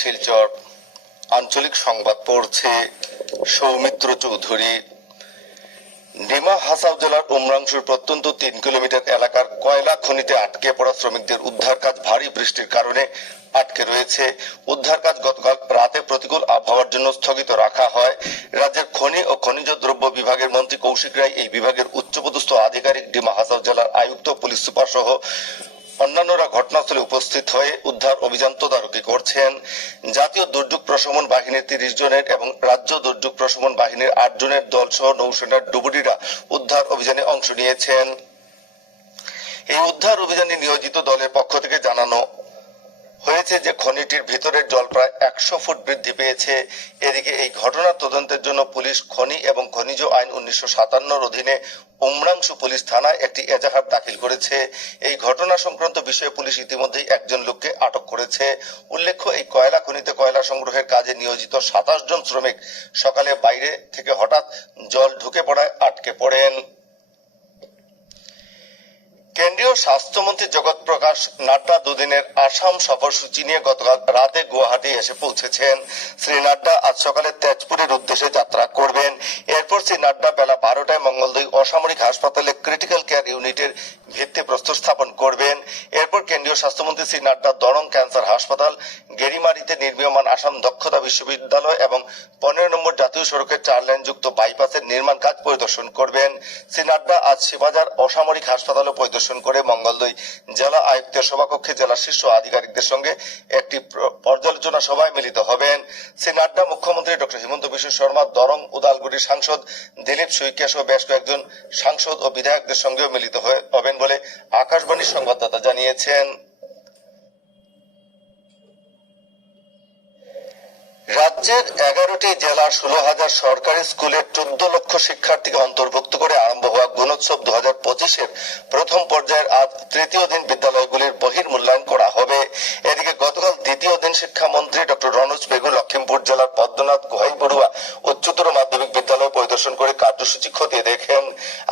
শিলচর। আঞ্চলিক সংবাদ পড়ছে সৌমিত্র চৌধুরী। ডিমা হাসাও জেলার উমরাংশুর প্রত্যন্ত তিন কিলোমিটার এলাকার কয়লা খনিতে আটকে পড়া শ্রমিকদের উদ্ধার কাজ ভারী বৃষ্টির কারণে আটকে রয়েছে। উদ্ধার কাজ গতকাল রাতে প্রতিকূল আবহাওয়ার জন্য স্থগিত রাখা হয়। রাজ্যের খনি ও খনিজ দ্রব্য বিভাগের মন্ত্রী কৌশিক রায় এই বিভাগের উচ্চপদস্থ আধিকারিক ডিমা হাসাও জেলার আয়ুক্ত, পুলিশ সুপার সহ অন্যান্যরা ঘটনাস্থলে উপস্থিত হয়ে উদ্ধার অভিযান তদারকি করছেন। জাতীয় দুর্যোগ প্রশমন বাহিনীর তিরিশ জনের এবং রাজ্য দুর্যোগ প্রশমন বাহিনীর আট জনের দল সহ নৌসেনার ডুবুরিরা উদ্ধার অভিযানে অংশ নিয়েছেন। এই উদ্ধার অভিযানে নিয়োজিত দলের পক্ষ থেকে জানানো হয়েছে যে খনিটির ভিতরের জল প্রায় একশো ফুট বৃদ্ধি পেয়েছে। এদিকে এই ঘটনার তদন্তের জন্য পুলিশ খনি এবং খনিজ আইন উনিশশো সাতান্নর অধীনে উমরাংশু পুলিশ থানায় একটি এজাহার দাখিল করেছে। এই ঘটনা সংক্রান্ত বিষয়ে পুলিশ ইতিমধ্যেই একজন লোককে আটক করেছে। উল্লেখ্য, এই কয়লা খনিতে কয়লা সংগ্রহের কাজে নিয়োজিত সাতাশ জন শ্রমিক সকালে বাইরে থেকে হঠাৎ জল ঢুকে পড়ায় আটকে পড়েন। কেন্দ্রীয় স্বাস্থ্যমন্ত্রী জগৎ প্রকাশ নাড্ডা দুদিনের আসাম সফরসূচি নিয়ে গতকাল রাতে গুয়াহাটি এসে পৌঁছেছেন। শ্রী নাড্ডা আজ সকালে তেজপুরের উদ্দেশ্যে যাত্রা করবেন। এরপর শ্রী নাড্ডা বেলা বারোটায় মঙ্গলদৈ অসামরিক হাসপাতালে ক্রিটিক্যাল কেয়ার ইউনিটের ভিত্তি ভিত্তিপ্রস্তর স্থাপন করবেন। এরপর কেন্দ্রীয় স্বাস্থ্যমন্ত্রী শ্রী নাড্ডা দরং ক্যান্সার হাসপাতাল, গেরিমারিতে নির্মীয়মান আসাম দক্ষতা বিশ্ববিদ্যালয় এবং পনেরো নম্বর জাতীয় সড়কের চার লেন যুক্ত বাইপাসের নির্মাণ কাজ পরিদর্শন করবেন। শ্রী নাড্ডা আজ শিবাজার অসামরিক হাসপাতালও পরিদর্শন করে মঙ্গলদৈ জেলা আয়ুক্তের সভাকক্ষে জেলা শীর্ষ আধিকারিকদের সঙ্গে একটি পর্যালোচনা সভায় মিলিত হবেন। শ্রী নাড্ডা মুখ্যমন্ত্রী ডক্টর হিমন্ত বিশ্ব শর্মা, দরং উদালগুড়ির সাংসদ দিলীপ সুইকিয়া সহ বেশ কয়েকজন সাংসদ ও বিধায়কদের সঙ্গেও মিলিত হবেন বলে আকাশবাণীর সংবাদদাতা জানিয়েছেন। রাজ্যের এগারোটি জেলার ষোলো হাজার সরকারি স্কুলের চোদ্দ লক্ষ শিক্ষার্থীকে অন্তর্ভুক্ত করে আরম্ভ হওয়া গুণোৎসব দু হাজার পঁচিশের প্রথম পর্যায়ের আজ তৃতীয় দিন বিদ্যালয়গুলির বহির মূল্যায়ন করা হবে। এদিকে গতকাল দ্বিতীয় দিন শিক্ষামন্ত্রী ডক্টর রনোজ বেগু লক্ষিমপুর জেলার পদ্মনাথ গোহাই বড়ুয়া উচ্চতর মাধ্যমিক বিদ্যালয় পরিদর্শন করে কার্যসূচি খতিয়ে দেখেন।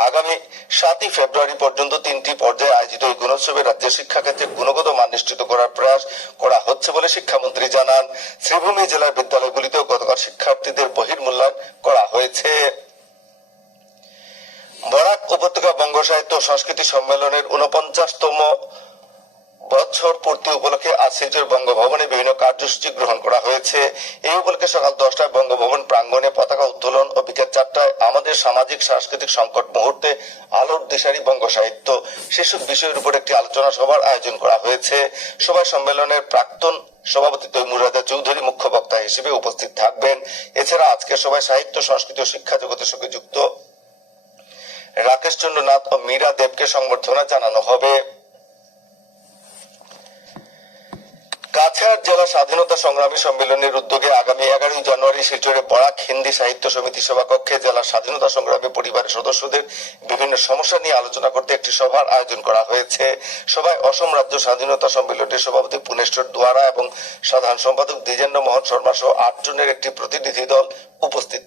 আগামী সাতই ফেব্রুয়ারি পর্যন্ত তিনটি পর্যায়ে আয়োজিত এই গুণোৎসবে রাজ্যের শিক্ষাক্ষেত্রে গুণগত মান নিশ্চিত করার প্রয়াস করা হচ্ছে বলে শিক্ষামন্ত্রী জানান। শ্রীভূমি জেলার বিদ্যালয়গুলিতেও গতকাল শিক্ষার্থীদের বহির্মূল্যায়ন করা হয়েছে। বরাক উপত্যকা বঙ্গ সাহিত্য সংস্কৃতি সম্মেলনের উনপঞ্চাশতম বছর পূর্তি উপলক্ষে আজ শিলচর বঙ্গভবনে বিভিন্ন কার্যসূচি গ্রহণ করা হয়েছে। এই উপলক্ষে সকাল দশটায় বঙ্গভবন প্রাঙ্গণে পতাকা উত্তোলন ও বিকেল চারটায় আমাদের সামাজিক, সাংস্কৃতিক সংকট মুহূর্তে আলোর দিশারি বঙ্গ সাহিত্য। শীর্ষক বিষয়ের উপর একটি আলোচনা সভার আয়োজন করা হয়েছে। সভায় সম্মেলনের প্রাক্তন সভাপতি তৈমুর রাজা চৌধুরী মুখ্য বক্তা হিসেবে উপস্থিত থাকবেন। এছাড়া আজকের সভায় সাহিত্য, সংস্কৃতি ও শিক্ষা জগতের সঙ্গে যুক্ত রাকেশ চন্দ্র নাথ ও মীরা দেবকে সংবর্ধনা জানানো হবে। কাছাড় জেলা স্বাধীনতা সংগ্রামী সম্মেলনের উদ্যোগে আগামী এগারোই জানুয়ারি শিলচরে বরাক হিন্দি সাহিত্য সমিতি সভা কক্ষে জেলা স্বাধীনতা সংগ্রামী পরিবারের সদস্যদের বিভিন্ন সমস্যা নিয়ে আলোচনা করতে একটি সভার আয়োজন করা হয়েছে। সভায় অসম রাজ্য স্বাধীনতা সম্মেলনের সভাপতি পুনেশ্বর দুয়ারা এবং সাধারণ সম্পাদক দ্বিজেন্দ্র মোহন শর্মা সহ আটজনের একটি প্রতিনিধি দল উপস্থিত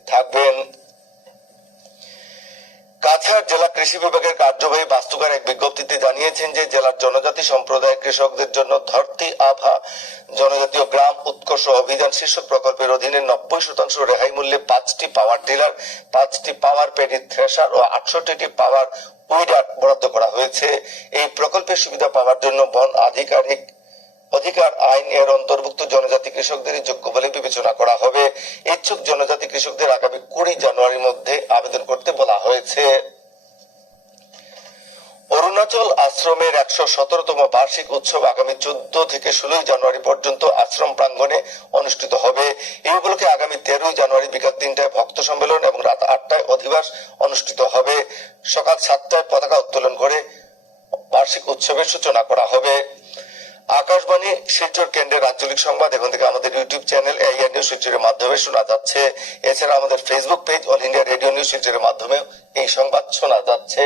কৃষি বিভাগের কার্যবাহী বাস্তুকার এক বিজ্ঞপ্তিতে জানিয়েছেন যে জেলার জনজাতি সম্প্রদায়ের কৃষকদের জন্য ধরতি আভা জনজাতীয় গ্রাম উৎকর্ষ অভিযান শীর্ষক প্রকল্পের অধীনে নব্বই শতাংশ রেহাই মূল্যে পাঁচটি পাওয়ার টিলার, পাঁচটি পাওয়ার পেডি থ্রেশার ও আটষট্টিটি পাওয়ার উইডার বরাদ্দ করা হয়েছে। এই প্রকল্পের সুবিধা পাওয়ার জন্য বন আধিকারিক অধিকার আইন এর অন্তর্ভুক্ত জনজাতি কৃষকদের যোগ্য বলে বিবেচনা করা হবে। ইচ্ছুক জনজাতি কৃষকদের আগামী কুড়ি জানুয়ারির মধ্যে আবেদন করতে বলা হয়েছে। অরুণাচল আশ্রমের একশো সতেরোতম বার্ষিক উৎসব আগামী চোদ্দ থেকে ষোলোই জানুয়ারি পর্যন্ত আশ্রম প্রাঙ্গণে অনুষ্ঠিত হবে। এই উপলক্ষে আগামী তেরোই জানুয়ারি বিকাল তিনটায় ভক্ত সম্মেলন এবং রাত আটটায় অধিবাস অনুষ্ঠিত হবে। সকাল সাতটায় পতাকা উত্তোলন করে বার্ষিক উৎসবের সূচনা করা হবে। আকাশবাণী শিলচর কেন্দ্রের আঞ্চলিক সংবাদ, এখন থেকে আমাদের ইউটিউব চ্যানেল এআইআর নিউজ শিলচরের মাধ্যমে শোনা যাচ্ছে। এছাড়া আমাদের Facebook page all India radio news শিলচরের মাধ্যমে এই সংবাদ শোনা যাচ্ছে।